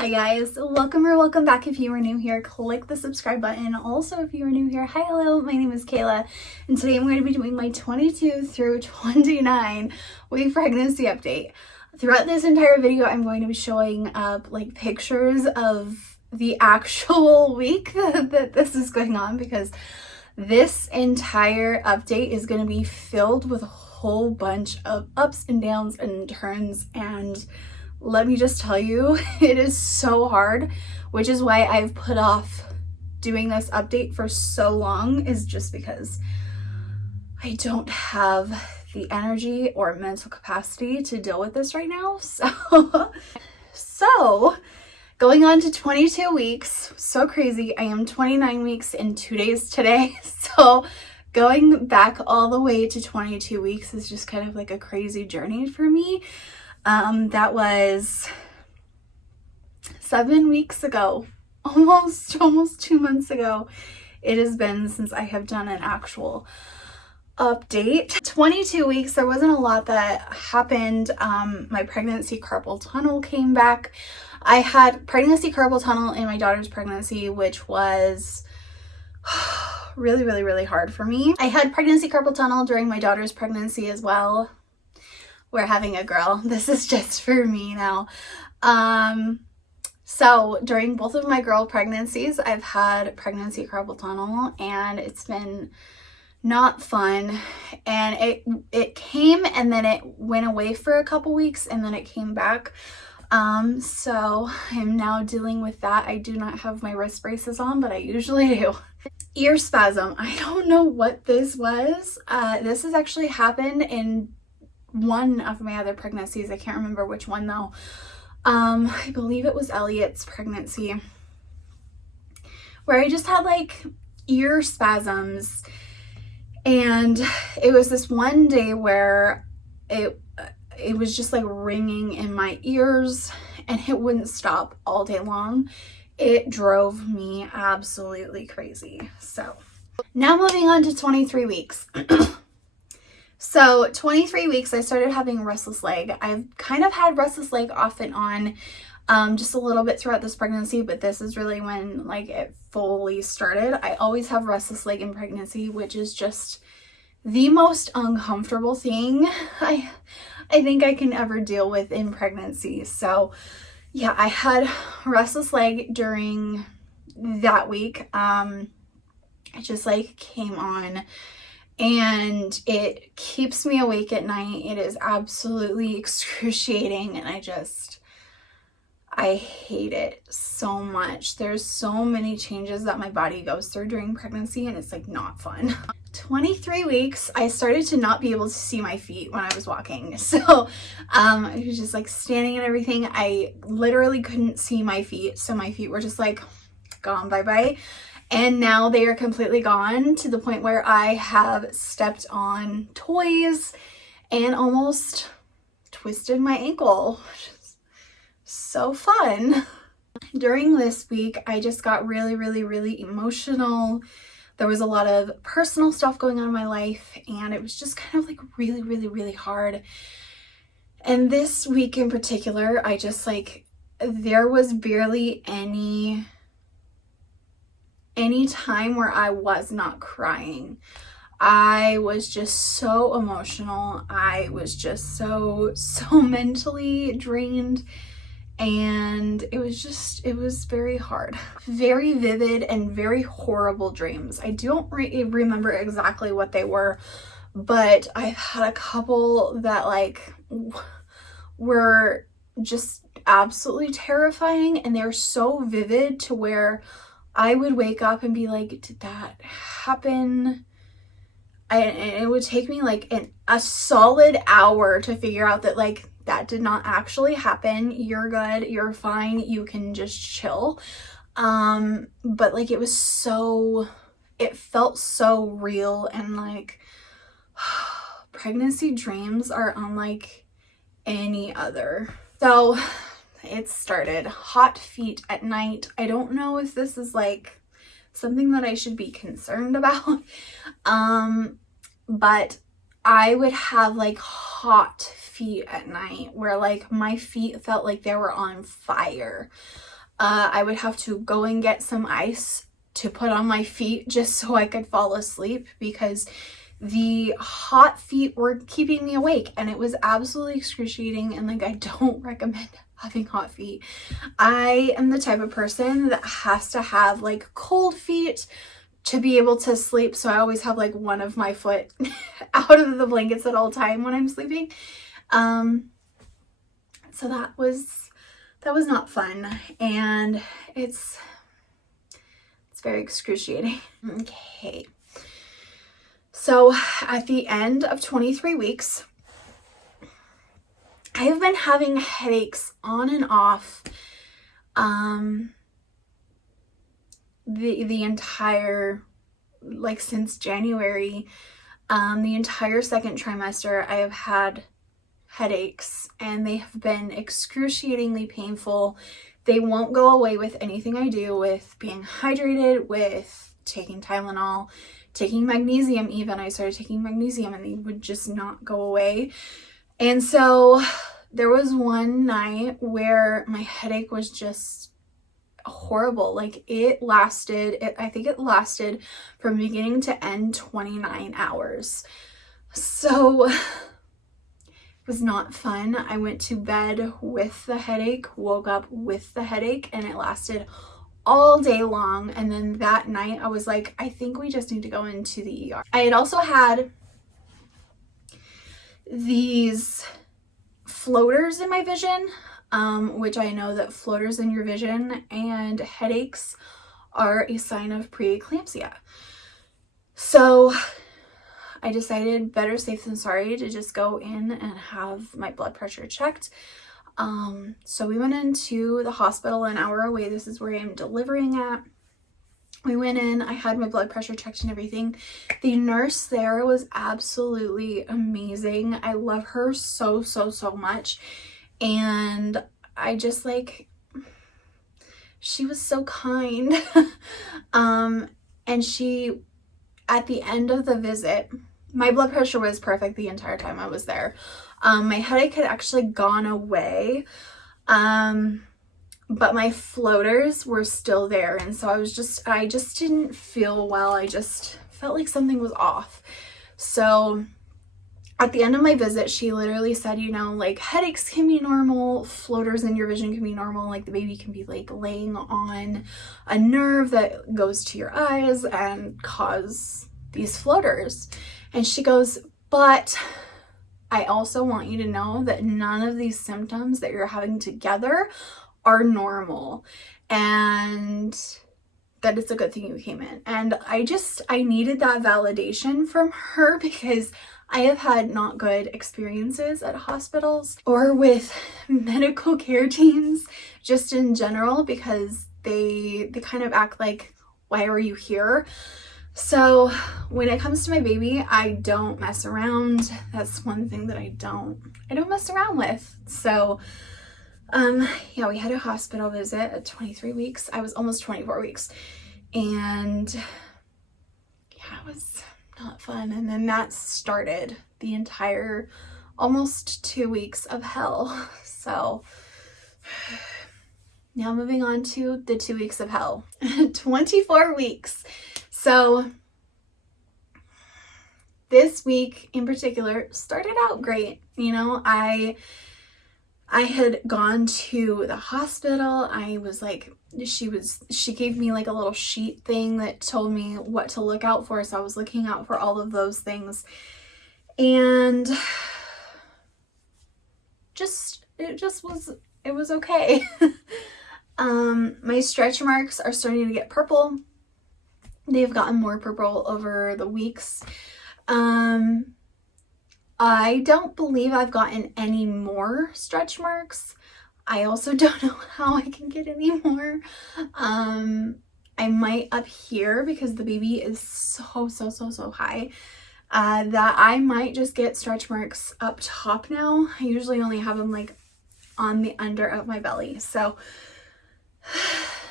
Hi guys, welcome back. If you are new here, click the subscribe button. Also, if you are new here, hi, hello, my name is Kayla, and today I'm going to be doing my 22 through 29 week pregnancy update. Throughout this entire video, I'm going to be showing up like pictures of the actual week that this is going on, because this entire update is going to be filled with a whole bunch of ups and downs and turns, and let me just tell you, it is so hard, which is why I've put off doing this update for so long, is just because I don't have the energy or mental capacity to deal with this right now. So going on to 22 weeks, so crazy. I am 29 weeks and 2 days today. So going back all the way to 22 weeks is just kind of like a crazy journey for me. That was 7 weeks ago, almost 2 months ago. It has been since I have done an actual update. 22 weeks, there wasn't a lot that happened. My pregnancy carpal tunnel came back. I had pregnancy carpal tunnel in my daughter's pregnancy, which was really hard for me. I had pregnancy carpal tunnel during my daughter's pregnancy as well. We're having a girl. This is just for me now. So during both of my girl pregnancies, I've had pregnancy carpal tunnel, and it's been not fun. And it came and then it went away for a couple weeks, and then it came back. So I'm now dealing with that. I do not have my wrist braces on, but I usually do. Ear spasm. I don't know what this was. This has actually happened in one of my other pregnancies. I can't remember which one though. I believe it was Elliot's pregnancy, where I just had like ear spasms, and it was this one day where it was just like ringing in my ears, and it wouldn't stop all day long. It drove me absolutely crazy. So now moving on to 23 weeks. So 23 weeks, I started having restless leg. I've kind of had restless leg off and on just a little bit throughout this pregnancy, but this is really when like it fully started. I always have restless leg in pregnancy, which is just the most uncomfortable thing I think I can ever deal with in pregnancy. So yeah, I had restless leg during that week. It just like came on, and it keeps me awake at night. It is absolutely excruciating, and I hate it so much. There's so many changes that my body goes through during pregnancy, and it's like not fun. 23 weeks, I started to not be able to see my feet when I was walking. So I was just like standing and everything. I literally couldn't see my feet. So my feet were just like gone, bye-bye. And now they are completely gone, to the point where I have stepped on toys and almost twisted my ankle, which is so fun. During this week, I just got really emotional. There was a lot of personal stuff going on in my life, and it was just kind of like really hard. And this week in particular, I just like, there was barely any time where I was not crying. I was just so emotional. I was just so mentally drained, and it was very hard. Very vivid and very horrible dreams. I don't remember exactly what they were, but I've had a couple that like were just absolutely terrifying, and they're so vivid to where I would wake up and be like, did that happen? And it would take me like a solid hour to figure out that like that did not actually happen. You're good, you're fine, you can just chill. But like it felt so real, and like pregnancy dreams are unlike any other. So it started. Hot feet at night. I don't know if this is like something that I should be concerned about. But I would have like hot feet at night, where like my feet felt like they were on fire. I would have to go and get some ice to put on my feet just so I could fall asleep, because the hot feet were keeping me awake, and it was absolutely excruciating. And like, I don't recommend having hot feet. I am the type of person that has to have like cold feet to be able to sleep, so I always have like one of my foot out of the blankets at all time when I'm sleeping. So that was not fun, and it's very excruciating. Okay, so at the end of 23 weeks, I have been having headaches on and off the entire, like, since January. The entire second trimester I have had headaches, and they have been excruciatingly painful. They won't go away with anything I do, with being hydrated, with taking Tylenol, taking magnesium even. I started taking magnesium and they would just not go away. And so there was one night where my headache was just horrible. Like, I think it lasted from beginning to end 29 hours. So it was not fun. I went to bed with the headache, woke up with the headache, and it lasted all day long. And then that night I was like, I think we just need to go into the ER. I had also had these floaters in my vision, which I know that floaters in your vision and headaches are a sign of preeclampsia. So I decided, better safe than sorry, to just go in and have my blood pressure checked. So we went into the hospital an hour away. This is where I'm delivering at. We went in, I had my blood pressure checked and everything. The nurse there was absolutely amazing. I love her so much. And I just, like, she was so kind. And she, at the end of the visit, my blood pressure was perfect the entire time I was there. My headache had actually gone away. But my floaters were still there, and so I just didn't feel well. I just felt like something was off. So at the end of my visit, she literally said, you know, like, headaches can be normal, floaters in your vision can be normal, like the baby can be like laying on a nerve that goes to your eyes and cause these floaters. And she goes, but I also want you to know that none of these symptoms that you're having together are normal, and that it's a good thing you came in. And I needed that validation from her, because I have had not good experiences at hospitals or with medical care teams just in general, because they kind of act like, why are you here? So when it comes to my baby, I don't mess around. That's one thing that I don't mess around with. So yeah, we had a hospital visit at 23 weeks. I was almost 24 weeks. And yeah, it was not fun. And then that started the entire almost 2 weeks of hell. So now moving on to the 2 weeks of hell. 24 weeks. So this week in particular started out great. You know, I had gone to the hospital. I was like, she gave me like a little sheet thing that told me what to look out for. So I was looking out for all of those things. And it was okay. My stretch marks are starting to get purple. They've gotten more purple over the weeks. I don't believe I've gotten any more stretch marks. I also don't know how I can get any more. I might up here, because the baby is so high, that I might just get stretch marks up top now. I usually only have them like on the under of my belly. So,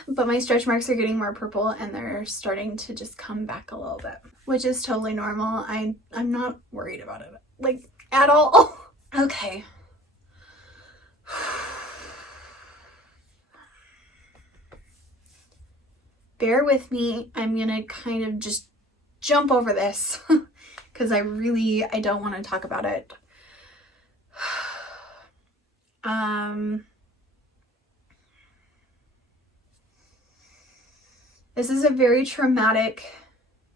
but my stretch marks are getting more purple, and they're starting to just come back a little bit, which is totally normal. I'm not worried about it, like, at all. Okay. bear with me. I'm gonna kind of just jump over this because I don't want to talk about it. This is a very traumatic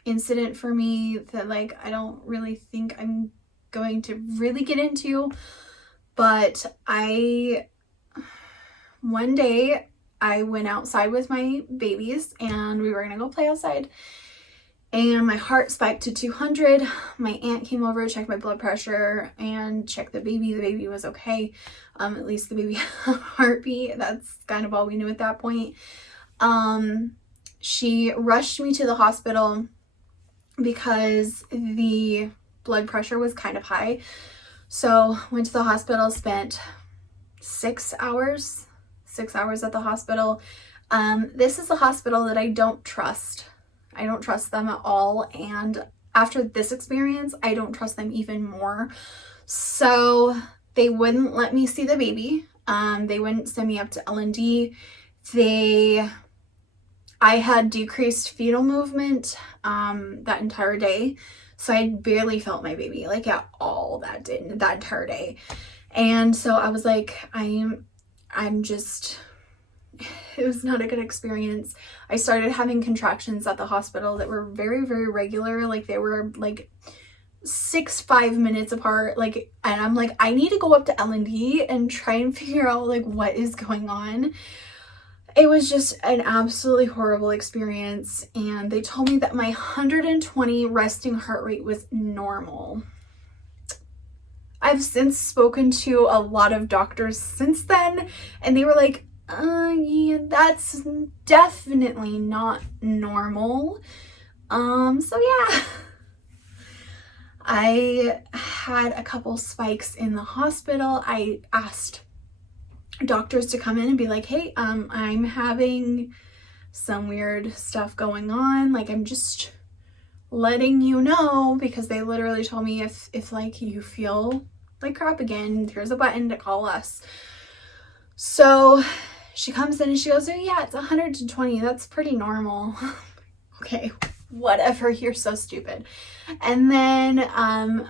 incident for me that like I don't really think I'm going to really get into, but one day I went outside with my babies and we were gonna go play outside, and my heart spiked to 200. My aunt came over, checked my blood pressure, and checked the baby. The baby was okay. At least the baby had a heartbeat. That's kind of all we knew at that point. She rushed me to the hospital because the blood pressure was kind of high. So went to the hospital, spent 6 hours at the hospital. This is a hospital that I don't trust. I don't trust them at all. And after this experience, I don't trust them even more. So they wouldn't let me see the baby. They wouldn't send me up to L&D. I had decreased fetal movement that entire day. So I barely felt my baby like at all that entire day. And so I was like, I'm just, it was not a good experience. I started having contractions at the hospital that were very, very regular. Like they were like 5 minutes apart. Like, and I'm like, I need to go up to L&D and try and figure out like what is going on. It was just an absolutely horrible experience. And they told me that my 120 resting heart rate was normal. I've since spoken to a lot of doctors since then, and they were like, yeah, that's definitely not normal. So yeah, I had a couple spikes in the hospital. I asked doctors to come in and be like, hey, I'm having some weird stuff going on. Like, I'm just letting you know, because they literally told me if like you feel like crap again, here's a button to call us. So she comes in and she goes, oh yeah, it's 120. That's pretty normal. Okay, whatever. You're so stupid. And then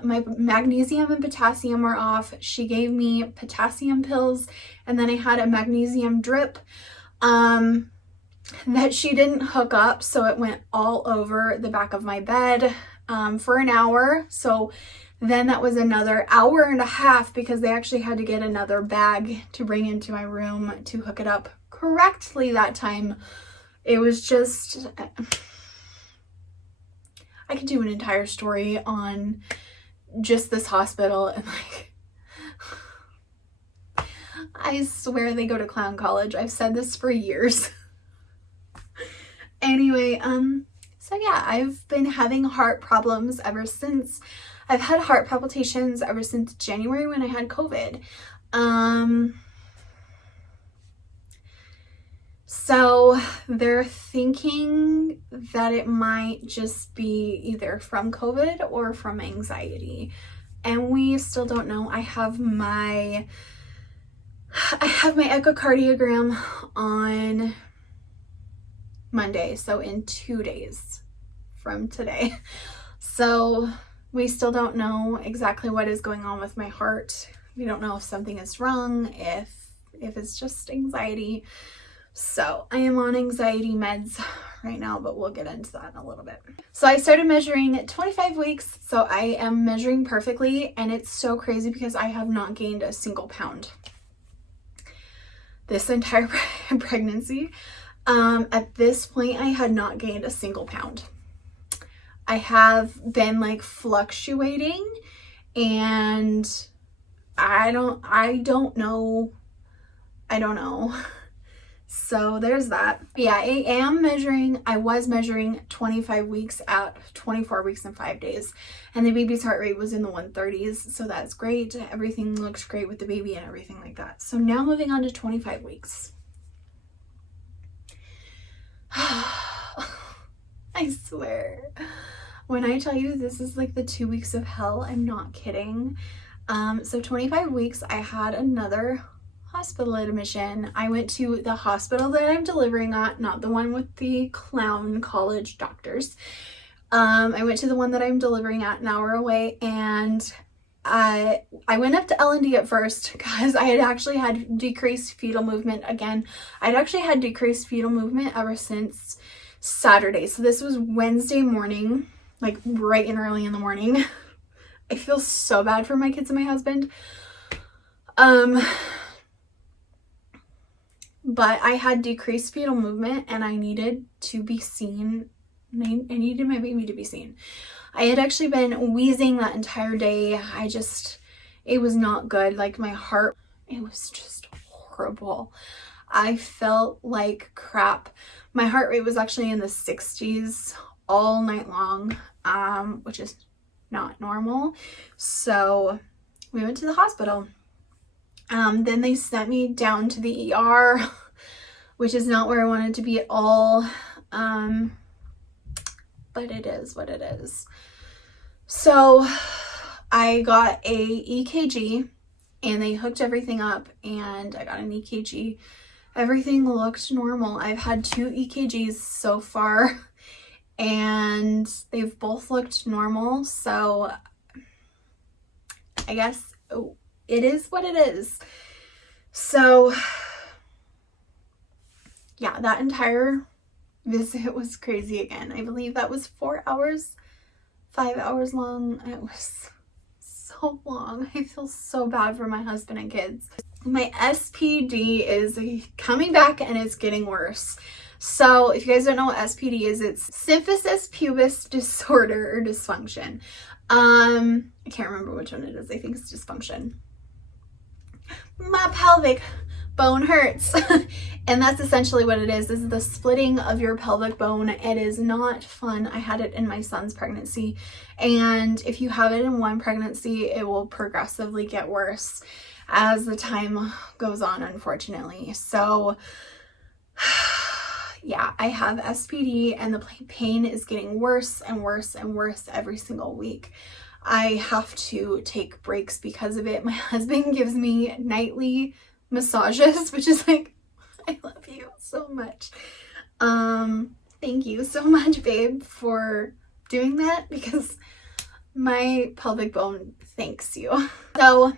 my magnesium and potassium were off. She gave me potassium pills, and then I had a magnesium drip that she didn't hook up, so it went all over the back of my bed for an hour. So then that was another hour and a half, because they actually had to get another bag to bring into my room to hook it up correctly that time. It was just, I could do an entire story on just this hospital, and like, I swear they go to clown college. I've said this for years. Anyway, so yeah, I've been having heart problems ever since. I've had heart palpitations ever since January when I had COVID. So they're thinking that it might just be either from COVID or from anxiety, and we still don't know. I have my echocardiogram on Monday, so in 2 days from today. So we still don't know exactly what is going on with my heart. We don't know if something is wrong, if it's just anxiety. So I am on anxiety meds right now, but we'll get into that in a little bit. So I started measuring at 25 weeks. So I am measuring perfectly, and it's so crazy because I have not gained a single pound this entire pregnancy. At this point, I had not gained a single pound. I have been like fluctuating, and I don't know. So there's that. Yeah, I was measuring 25 weeks at 24 weeks and 5 days, and the baby's heart rate was in the 130s. So that's great. Everything looked great with the baby and everything like that. So now moving on to 25 weeks. I swear, when I tell you this is like the 2 weeks of hell, I'm not kidding. So 25 weeks, I had another hospital admission. I went to the hospital that I'm delivering at, not the one with the clown college doctors. I went to the one that I'm delivering at, an hour away, and I went up to L&D at first because I had actually had decreased fetal movement again. I'd actually had decreased fetal movement ever since Saturday. So this was Wednesday morning, like bright and early in the morning. I feel so bad for my kids and my husband. But I had decreased fetal movement and I needed to be seen. I needed my baby to be seen. I had actually been wheezing that entire day. It was not good. Like my heart, it was just horrible. I felt like crap. My heart rate was actually in the 60s all night long, which is not normal. So we went to the hospital. Then they sent me down to the ER, which is not where I wanted to be at all. But it is what it is. So I got a EKG and they hooked everything up and I got an EKG. Everything looked normal. I've had 2 EKGs so far and they've both looked normal. So I guess it is what it is. So yeah, that entire visit was crazy again. I believe that was 4 hours, 5 hours long. It was so long. I feel so bad for my husband and kids. My SPD is coming back and it's getting worse. So if you guys don't know what SPD is, it's symphysis pubis disorder or dysfunction. I can't remember which one it is. I think it's dysfunction. My pelvic bone hurts. And that's essentially what it is the splitting of your pelvic bone. It is not fun. I had it in my son's pregnancy, and if you have it in one pregnancy, it will progressively get worse as the time goes on, unfortunately. So yeah, I have SPD and the pain is getting worse and worse and worse every single week. I have to take breaks because of it. My husband gives me nightly massages, which is like, I love you so much. Thank you so much, babe, for doing that because my pelvic bone thanks you. So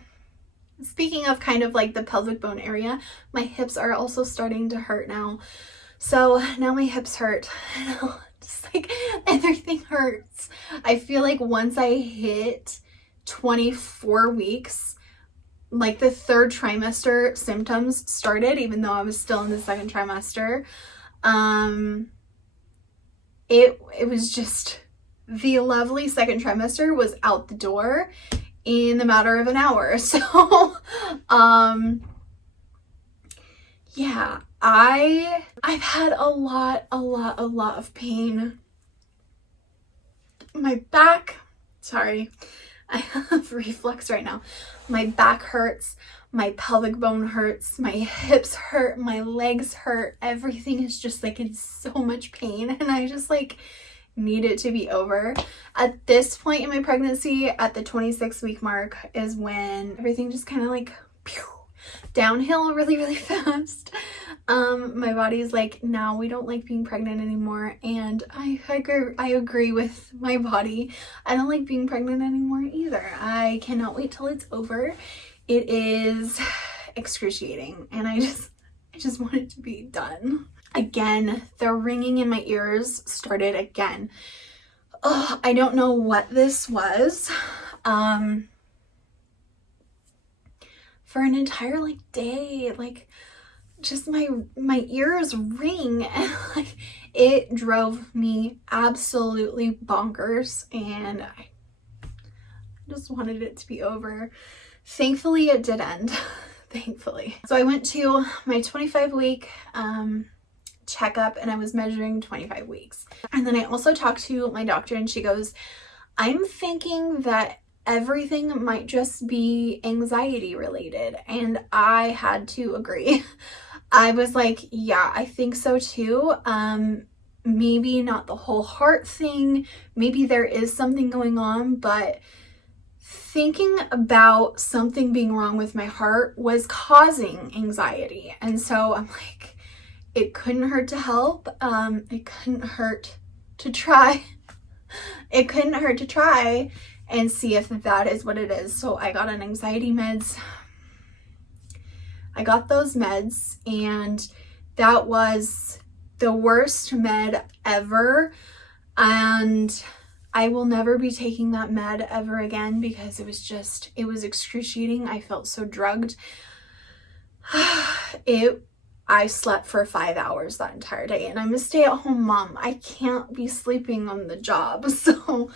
speaking of kind of like the pelvic bone area, my hips are also starting to hurt now. So now my hips hurt. Just like everything hurts. I feel like once I hit 24 weeks, like the 3rd trimester symptoms started, even though I was still in the 2nd trimester. It was just, the lovely 2nd trimester was out the door in the matter of an hour. So, yeah, I've had a lot of pain. My back, sorry, I have reflux right now. My back hurts, my pelvic bone hurts, my hips hurt, my legs hurt. Everything is just like in so much pain and I just like need it to be over. At this point in my pregnancy, at the 26-week mark, is when everything just kind of like downhill really fast. My body's like, now we don't like being pregnant anymore, and I agree with my body. I don't like being pregnant anymore either. I cannot wait till it's over. It is excruciating and I just want it to be done. Again, the ringing in my ears started again. Oh, I don't know what this was. For an entire like day, like just my ears ring and like it drove me absolutely bonkers and I just wanted it to be over. Thankfully it did end. Thankfully. So I went to my 25-week checkup and I was measuring 25 weeks. And then I also talked to my doctor and she goes, I'm thinking that everything might just be anxiety related. And I had to agree. I was like, yeah, I think so too. Maybe not the whole heart thing. Maybe there is something going on, but thinking about something being wrong with my heart was causing anxiety. And so I'm like, it couldn't hurt to help. It couldn't hurt to try. It couldn't hurt to try and see if that is what it is. So I got on anxiety meds. I got those meds, and that was the worst med ever. And I will never be taking that med ever again because it was excruciating. I felt so drugged. I slept for 5 hours that entire day, and I'm a stay-at-home mom. I can't be sleeping on the job. So,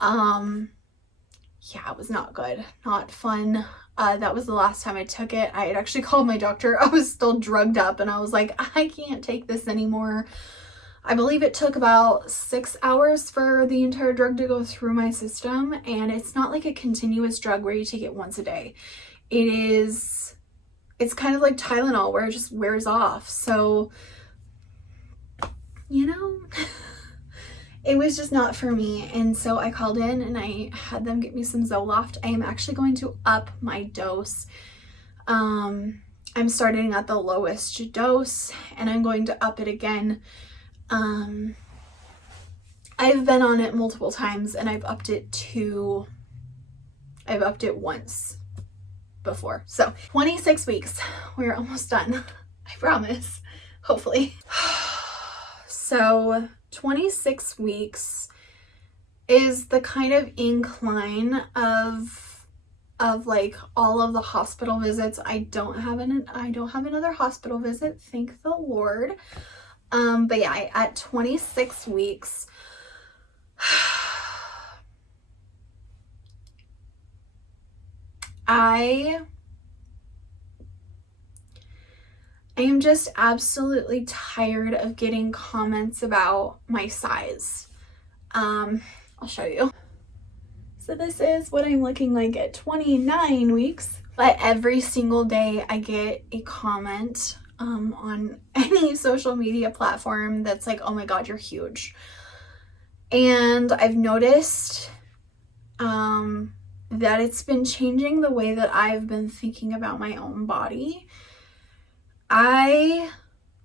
yeah, it was not good, not fun. That was the last time I took it. I had actually called my doctor. I was still drugged up, and I was like, I can't take this anymore. I believe it took about 6 hours for the entire drug to go through my system, and it's not like a continuous drug where you take it once a day. It's kind of like Tylenol where it just wears off. So, you know, it was just not for me. And so I called in and I had them get me some Zoloft. I am actually going to up my dose. I'm starting at the lowest dose and I'm going to up it again. I've been on it multiple times and I've upped it once before. So 26 weeks, we're almost done. I promise, hopefully. So 26 weeks is the kind of incline of like all of the hospital visits. I don't have another hospital visit, thank the Lord. But yeah, at 26 weeks, I am just absolutely tired of getting comments about my size. I'll show you. So this is what I'm looking like at 29 weeks. But every single day I get a comment on any social media platform that's like, oh my God, you're huge. And I've noticed that it's been changing the way that I've been thinking about my own body. I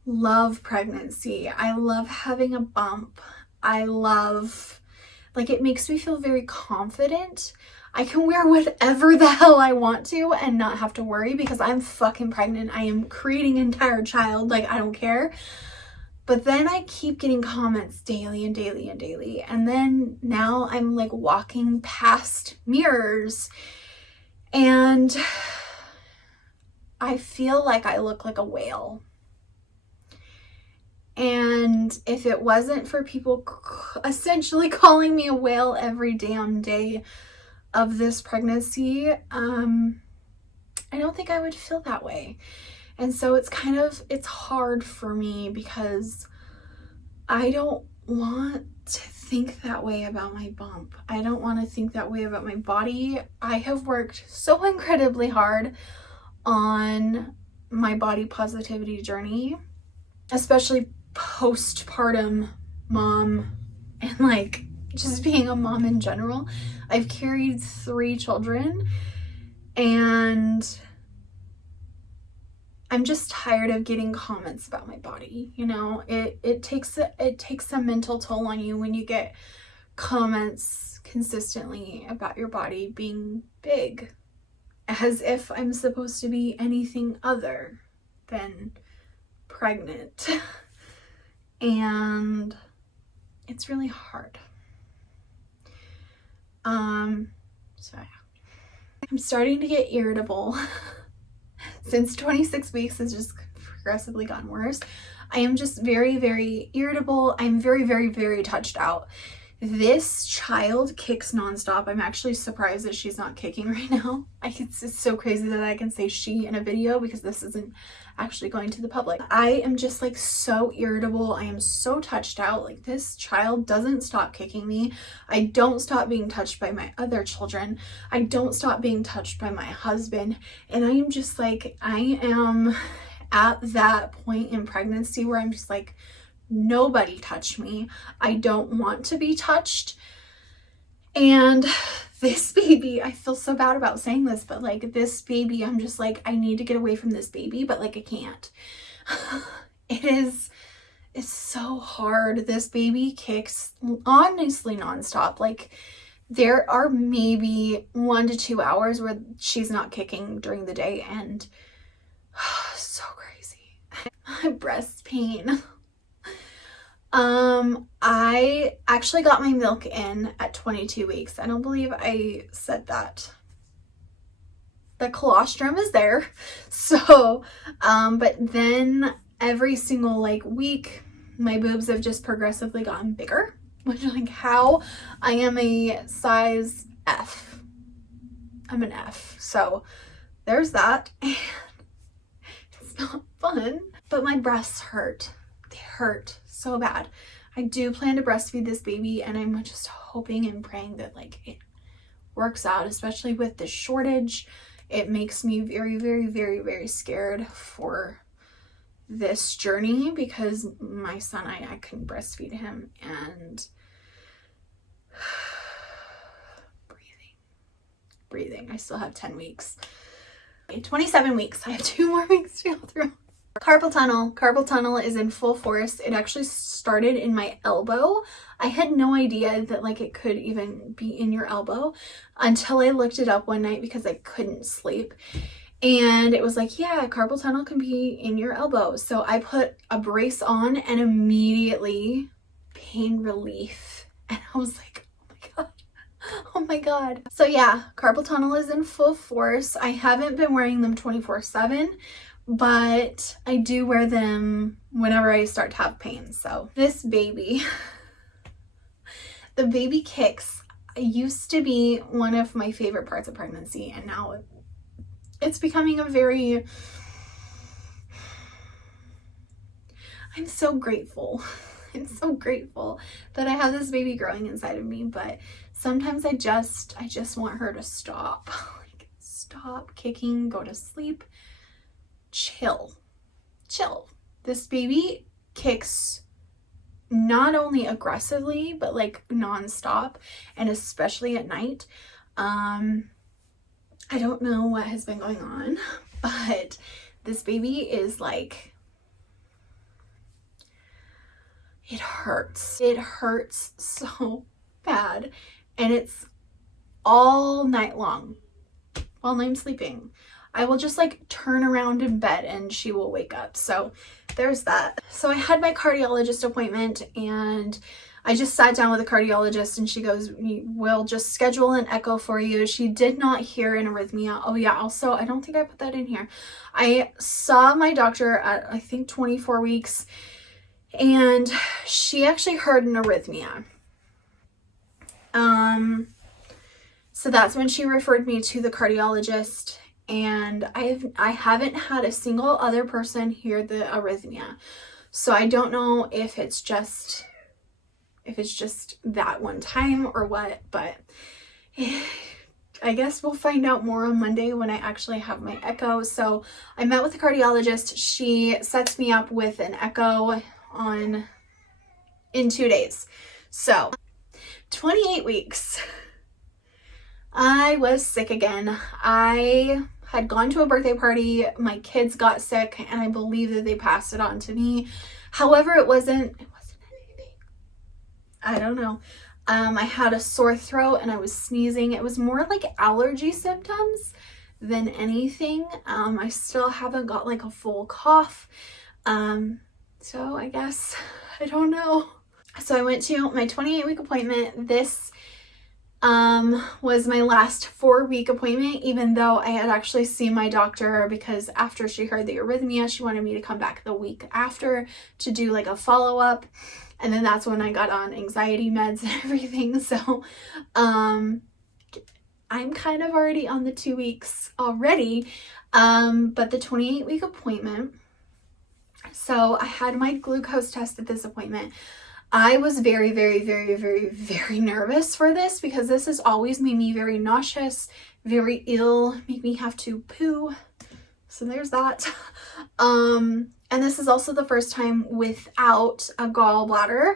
love pregnancy. I love having a bump. It makes me feel very confident. I can wear whatever the hell I want to and not have to worry because I'm fucking pregnant. I am creating an entire child. Like, I don't care. But then I keep getting comments daily and daily and daily. And then now I'm like walking past mirrors and I feel like I look like a whale. And if it wasn't for people essentially calling me a whale every damn day of this pregnancy, I don't think I would feel that way. And so it's hard for me because I don't want to think that way about my bump. I don't want to think that way about my body. I have worked so incredibly hard on my body positivity journey, especially postpartum mom and like just being a mom in general. I've carried 3 children and I'm just tired of getting comments about my body. You know, it takes a mental toll on you when you get comments consistently about your body being big, as if I'm supposed to be anything other than pregnant. And it's really hard. So yeah. I'm starting to get irritable. Since 26 weeks has just progressively gotten worse. I am just very, very irritable. I'm very, very, very touched out. This child kicks nonstop. I'm actually surprised that she's not kicking right now. It's so crazy that I can say she in a video because this isn't actually going to the public. I am just like so irritable. I am so touched out. Like, this child doesn't stop kicking me. I don't stop being touched by my other children. I don't stop being touched by my husband. And I am just like, I am at that point in pregnancy where I'm just like, nobody touch me. I don't want to be touched. And this baby, I feel so bad about saying this, but like this baby, I'm just like, I need to get away from this baby, but like I can't. It's so hard. This baby kicks honestly nonstop. Like there are maybe 1 to 2 hours where she's not kicking during the day, and so crazy. My breast pain. I actually got my milk in at 22 weeks. I don't believe I said that. The colostrum is there. So, but then every single like week, my boobs have just progressively gotten bigger, which like how I am a size F. I'm an F. So there's that. And it's not fun, but my breasts hurt. They hurt so bad. I do plan to breastfeed this baby, and I'm just hoping and praying that like it works out, especially with the shortage. It makes me very, very, very, very scared for this journey because my son, I couldn't breastfeed him, and breathing. I still have 10 weeks. 27 weeks. I have 2 more weeks to go through. Carpal tunnel is in full force. It actually started in my elbow. I had no idea that like it could even be in your elbow until I looked it up one night because I couldn't sleep. And it was like, yeah, carpal tunnel can be in your elbow. So I put a brace on and immediately pain relief. And I was like, oh my God. Oh my God. So yeah, carpal tunnel is in full force. I haven't been wearing them 24/7. But I do wear them whenever I start to have pain. So this baby, the baby kicks used to be one of my favorite parts of pregnancy, and now it's becoming a very, I'm so grateful. I'm so grateful that I have this baby growing inside of me, but sometimes I just want her to stop. Like, stop kicking, go to sleep. Chill. This baby kicks not only aggressively, but like nonstop, and especially at night. I don't know what has been going on, but this baby is like, it hurts. It hurts so bad, and it's all night long while I'm sleeping. I will just like turn around in bed and she will wake up. So there's that. So I had my cardiologist appointment, and I just sat down with a cardiologist, and she goes, we'll just schedule an echo for you. She did not hear an arrhythmia. Oh yeah, also, I don't think I put that in here. I saw my doctor at I think 24 weeks, and she actually heard an arrhythmia. So that's when she referred me to the cardiologist. And I haven't had a single other person hear the arrhythmia. So I don't know if it's just that one time or what, but I guess we'll find out more on Monday when I actually have my echo. So I met with the cardiologist. She sets me up with an echo in 2 days. So 28 weeks. I was sick again. I had gone to a birthday party, my kids got sick, and I believe that they passed it on to me. However, it wasn't anything. I don't know. I had a sore throat and I was sneezing. It was more like allergy symptoms than anything. I still haven't got like a full cough. So I guess, I don't know. So I went to my 28-week appointment. This was my last 4-week appointment, even though I had actually seen my doctor, because after she heard the arrhythmia, she wanted me to come back the week after to do like a follow-up. And then that's when I got on anxiety meds and everything. So I'm kind of already on the 2 weeks already. But the 28-week appointment, so I had my glucose test at this appointment. I was very, very, very, very, very nervous for this, because this has always made me very nauseous, very ill, made me have to poo. So there's that. And this is also the first time without a gallbladder.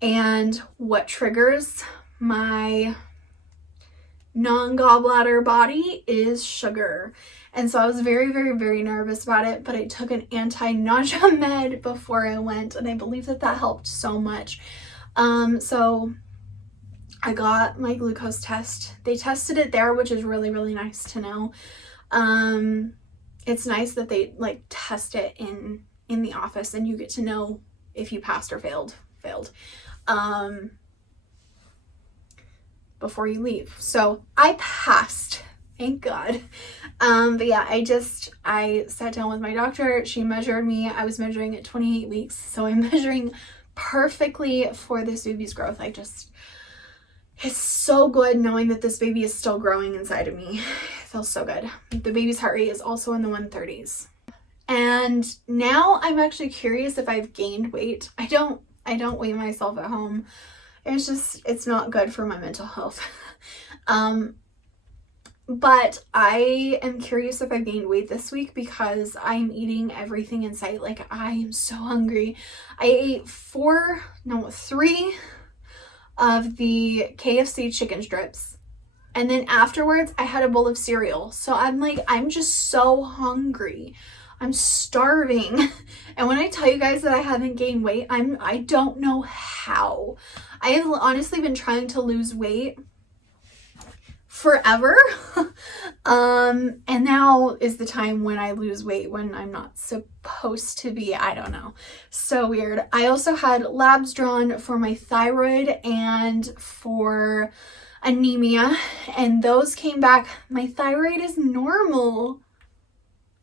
And what triggers my non-gallbladder body is sugar. And so I was very, very, very nervous about it, but I took an anti-nausea med before I went, and I believe that that helped so much. So I got my glucose test. They tested it there, which is really, really nice to know. It's nice that they like test it in the office, and you get to know if you passed or failed before you leave. So I passed, thank God. But yeah, I sat down with my doctor. She measured me. I was measuring at 28 weeks, so I'm measuring perfectly for this baby's growth. It's so good knowing that this baby is still growing inside of me. It feels so good. The baby's heart rate is also in the 130s. And now I'm actually curious if I've gained weight. I don't weigh myself at home. It's not good for my mental health. But I am curious if I've gained weight this week because I'm eating everything in sight. Like, I am so hungry. I ate 3 of the KFC chicken strips. And then afterwards, I had a bowl of cereal. So I'm just so hungry. I'm starving. And when I tell you guys that I haven't gained weight, I don't know how. I have honestly been trying to lose weight forever. And now is the time when I lose weight when I'm not supposed to be. I don't know. So weird. I also had labs drawn for my thyroid and for anemia, and those came back. My thyroid is normal.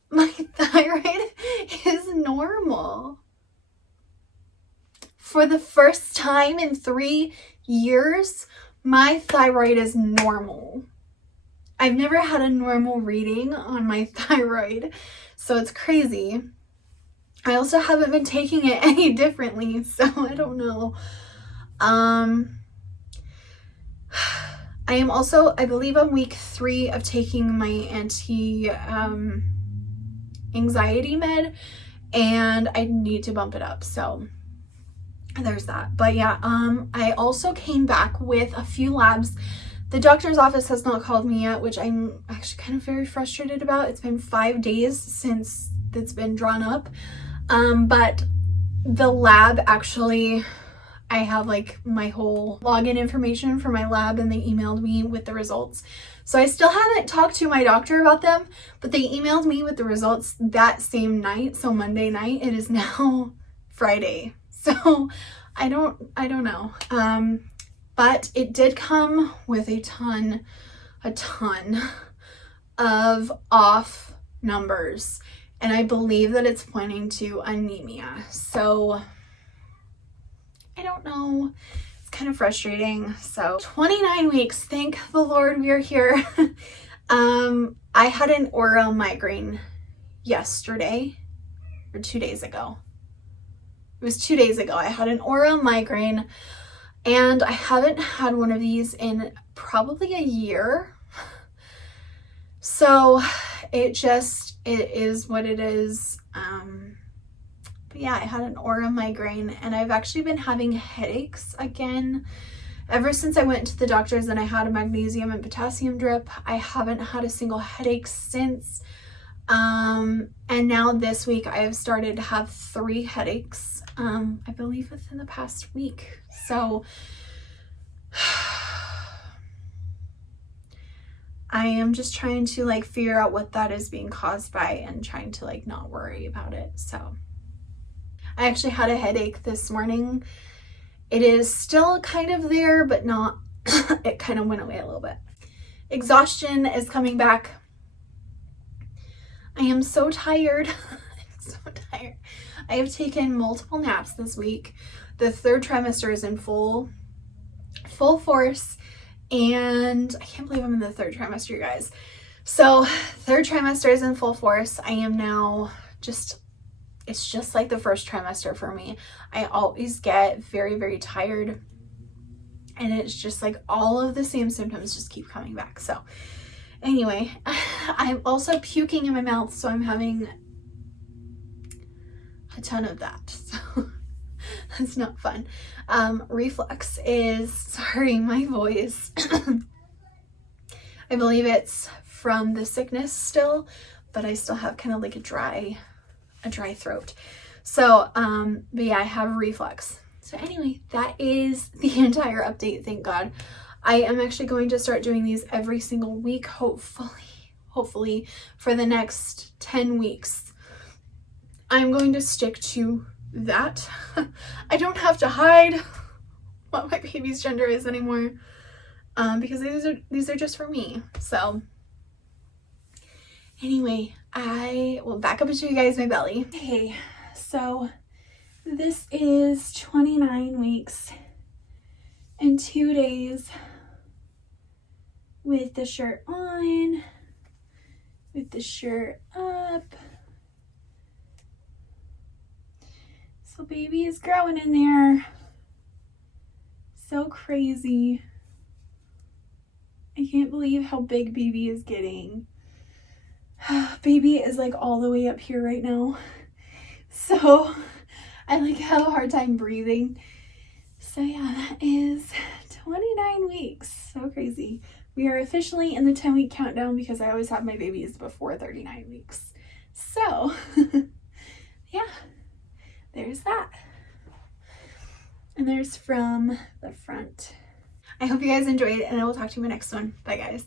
My thyroid is normal. For the first time in 3 years, my thyroid is normal. I've never had a normal reading on my thyroid, so it's crazy. I also haven't been taking it any differently, so I don't know. I am also, I believe, on week 3 of taking my anxiety med, and I need to bump it up, so there's that. But yeah, I also came back with a few labs. The doctor's office has not called me yet, which I'm actually kind of very frustrated about. It's been 5 days since it's been drawn up. But the lab actually, I have like my whole login information for my lab, and they emailed me with the results. So I still haven't talked to my doctor about them, but they emailed me with the results that same night. So Monday night. It is now Friday. So I don't know. But it did come with a ton of off numbers. And I believe that it's pointing to anemia. So I don't know. It's kind of frustrating. So 29 weeks. Thank the Lord we are here. I had an oral migraine yesterday or 2 days ago. It was 2 days ago. I had an oral migraine, and I haven't had one of these in probably a year. So it is what it is. But yeah, I had an oral migraine, and I've actually been having headaches again ever since I went to the doctors and I had a magnesium and potassium drip. I haven't had a single headache since. And now this week I have started to have 3 headaches, I believe within the past week. So I am just trying to like figure out what that is being caused by and trying to like not worry about it. So I actually had a headache this morning. It is still kind of there, but not, it kind of went away a little bit. Exhaustion is coming back. I am so tired. I'm so tired. I have taken multiple naps this week. The 3rd trimester is in full force, and I can't believe I'm in the 3rd trimester, you guys. So 3rd trimester is in full force. I am now it's just like the 1st trimester for me. I always get very, very tired, and it's just like all of the same symptoms just keep coming back. So anyway, I'm also puking in my mouth, so I'm having a ton of that. So that's not fun. Reflux is, sorry, my voice I believe it's from the sickness still, but I still have kind of like a dry throat. So, but yeah, I have reflux. So anyway, that is the entire update, thank God. I am actually going to start doing these every single week, hopefully for the next 10 weeks. I'm going to stick to that. I don't have to hide what my baby's gender is anymore, because these are just for me. So anyway, I will back up and show you guys my belly. Okay, so this is 29 weeks and 2 days with the shirt on, with the shirt up. So baby is growing in there. So crazy. I can't believe how big baby is getting. Baby is like all the way up here right now. So I like have a hard time breathing. So yeah, that is 29 weeks. So crazy. We are officially in the 10-week countdown because I always have my babies before 39 weeks. So yeah, there's that. And there's from the front. I hope you guys enjoyed it, and I will talk to you in my next one. Bye guys.